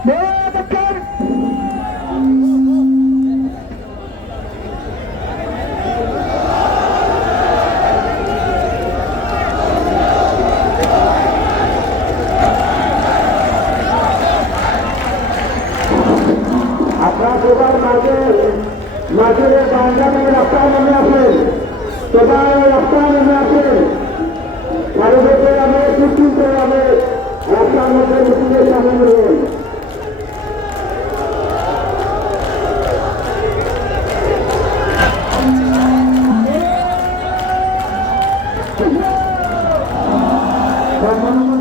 বেকার আপনার সবার মাঝে মাঝে বাংলাদেশ রাস্তা নেমে আসেন সবাই রাস্তা নেমে আসেন ভারতবর্ষে আমি সুস্থ আমি রাস্তার মধ্যে মিছিলে সামিল হই সম্মাননা